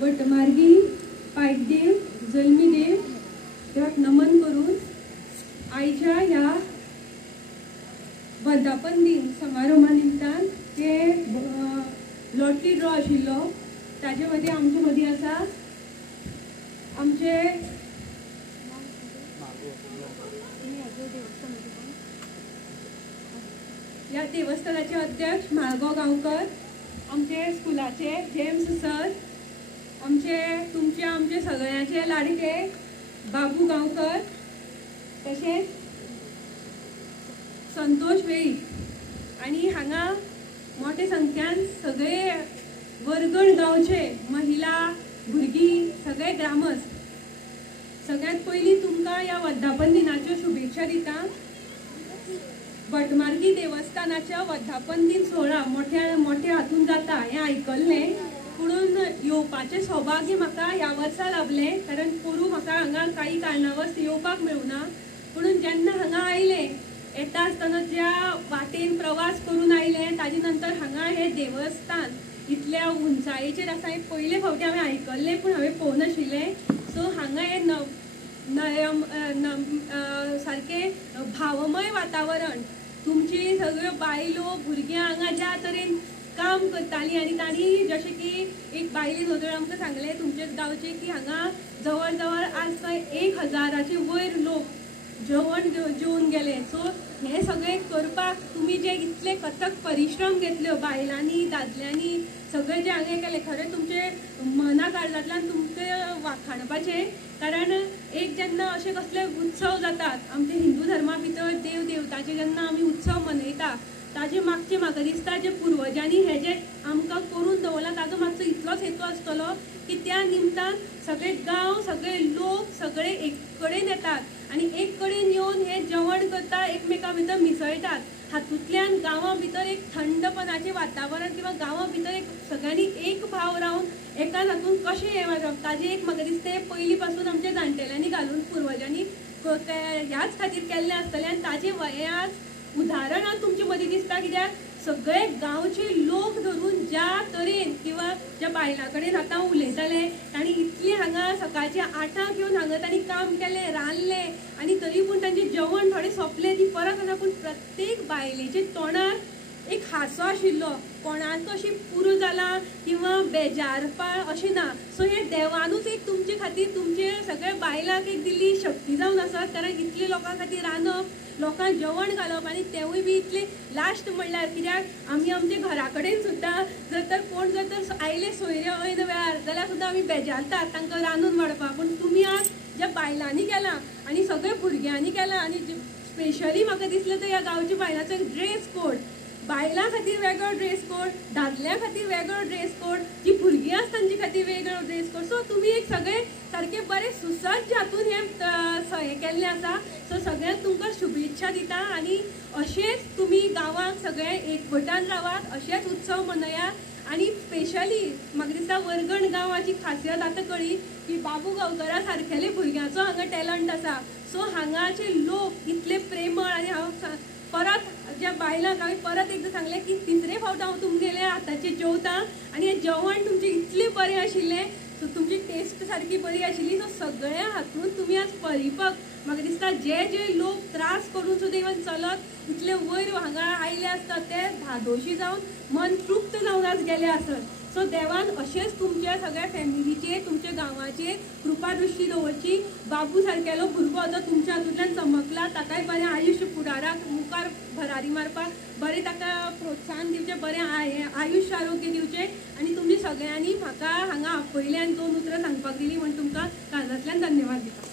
वटमार्गी पायदेव जल्मीदेव देवाक नमन करून आयच्या ह्या वर्धापन दिन समारंभा निमतान जे लॉटरी ड्रॉ आशिल्लो ताजे मदीं आमचे मदीं आसा आमचे ह्या देवस्थानाचे अध्यक्ष म्हाळगांव गांवकर, आमचे स्कुलाचे जेम्स सर, आमचे सगळ्यांचे लाडके बाबू गांवकर, तशेंच संतोष वेळी आनी हांगा मोठे संख्यान सगळे वर्गण गांवचे महिला भुरगीं सगळे ग्रामस्थ सगळ्यात पयलीं तुमकां ह्या वर्धापन दिनाच्यो शुभेच्छा दिता। वटमार्गी देवस्थानाच्या वर्धापन दिन सोहळा मोठ्या हातून जाता हें आयकल्लें, पुणून येवपाचें सौभाग्य म्हाका ह्या वर्सा लाभलें, कारण पोरूं म्हाका हांगा काही कारणावश येवपाक मेळुना। पुणून जेन्ना हांगा आयलें येता आसतना ज्या वाटेन प्रवास करून आयलें ताजे नंतर हांगा हें देवस्थान इतल्या उंचायेचेर आसा हें पयले फावटी हांवें आयकल्लें पूण हांवें पळोवंक नाशिल्लें। सो हांगा हें सारकें भावमय वातावरण, तुमची सगळ्यो बायलो भुरग्यां हांगा ज्या तरेन काम करतालीं आनी तांणी जशें की एक बायले नदळ आमकां सांगलें तुमचेच गांवचे की हांगा जवळ जवळ आज खंय 1000चे वयर लोक जेवण जेवन गेले। सो हे सगळें करपाक तुमी जे इतले कथक परिश्रम घेतल्यो बायलांनी दादल्यांनी सगळे जे हांगा केले, खरें तुमचे मना काळजांतल्यान तुमकां वाखाणपाचें, कारण एक जेन्ना अशे कसले उत्सव जातात आमचे हिंदू धर्मा भितर देव देवताचे जेन्ना आमी उत्सव मनयता ताजे मागचे म्हाका दिसता जे पुर्वजांनी हे जे आमकां करून दवरला ताजो मातसो इतलोच हेतू आसतलो की त्या निमतान सगळे गांव सगळे लोक सगळे एक कडेन येतात आनी एक कडेन येवन हे जेवण करता एकमेकां भितर मिसळटात। हातूंतल्यान गांवां भितर एक थंडपणाचें वातावरण किंवा गांवां भितर एक सगळ्यांनी एक भाव रावन एकाच हातून कशें हें वागप ताजें एक म्हाका दिसता तें पयलीं पासून आमच्या जाणटेल्यांनी घालून पुर्वजांनी ह्याच खातीर केल्लें आसतलें आनी ताजें हें आज उदाहरण आज तुमचे मदीं दिसता, कित्याक सगळे गांवचे लोक धरून ज्या तरेन किंवा ज्या बायलां कडेन आतां उलयताले तांणी इतलें हांगा सकाळचे 8क येवन हांगा तांणी काम केलें रांदलें आनी तरी पूण तांचें जेवण थोडें सोंपलें ती परत आसा, पूण प्रत्येक बायलेच्या तोंडार एक हांसो आशिल्लो, कोणाक अशी पुरो जाला किंवा बेजारपण अशें ना। सो हे देवानूच एक तुमचे खातीर तुमचे सगळे बायलांक एक दिल्ली शक्ती जावन आसात, कारण इतले लोकां खातीर रांदप लोकांक जेवण घालप आनी तेवूय बी इतले लास्ट म्हणल्यार, कित्याक आमी आमचे घरा कडेन सुद्दां जर तर कोण जर तर आयले सोयरे ऐन वेळार जाल्यार सुद्दां आमी बेजारतात तांकां रांदून वाडपाक, पूण तुमी आज ज्या बायलांनी केलां आनी सगळे भुरग्यांनी केलां आनी स्पेशली म्हाका दिसलें तर ह्या गांवच्या बायलांचो एक ड्रेस कोड, बायलां खातीर वेगळो ड्रेस कोड, दादल्यां खातीर वेगळो ड्रेस कोड, जी भुरगीं आसता तांचे खातीर वेगळो ड्रेस कोड। सो तुमी एक सगळे सारके बरे सुसज्ज हातून हें केल्लें आसा। सो सगळ्यांक तुमकां शुभेच्छा दिता आनी अशेंच तुमी गांवांक सगळे एकवटान रावात, अशेंच उत्सव मनयात आनी स्पेशली म्हाका दिसता वर्गण गांवाची खासियत आतां कळ्ळी की बाबू गांवकरा सारकेले भुरग्यांचो हांगा टॅलंट आसा। सो हांगाचे लोक इतले प्रेमळ आनी हांव परत ज्या बायलांक हांवें परत एकदां सांगलें की तिसरे फावट हांव तुमगेले हाताचें जेवतां आनी हें जेवण तुमचें इतलें बरें आशिल्लें, सो तुमची टेस्ट सारकी बरी आशिल्ली। सो सगळ्या हातून तुमी आज परिपक्व, म्हाका दिसता जे लोक त्रास करून सुद्दां इवन चलत इतले वयर हांगा आयले आसतात ते धादोशी जावन मन तृप्त जावन आज गेले आसत। सो देवान अशेंच तुमच्या सगळ्या फॅमिलीचेर तुमच्या गांवाचेर कृपा दृश्टी दवरची। बाबू सारकेलो भुरगो जो तुमच्या हातूंतल्यान चमकला ताकाय बरें आयुश्य फुडाराक मुखार भरारी मारपाक बरें ताका प्रोत्साहन दिवचें, बरें आयुश्य आरोग्य दिवचें आनी तुमी सगळ्यांनी म्हाका हांगा आपयलें आनी 2 उतरां सांगपाक दिलीं म्हण तुमकां काळजांतल्यान धन्यवाद दिता।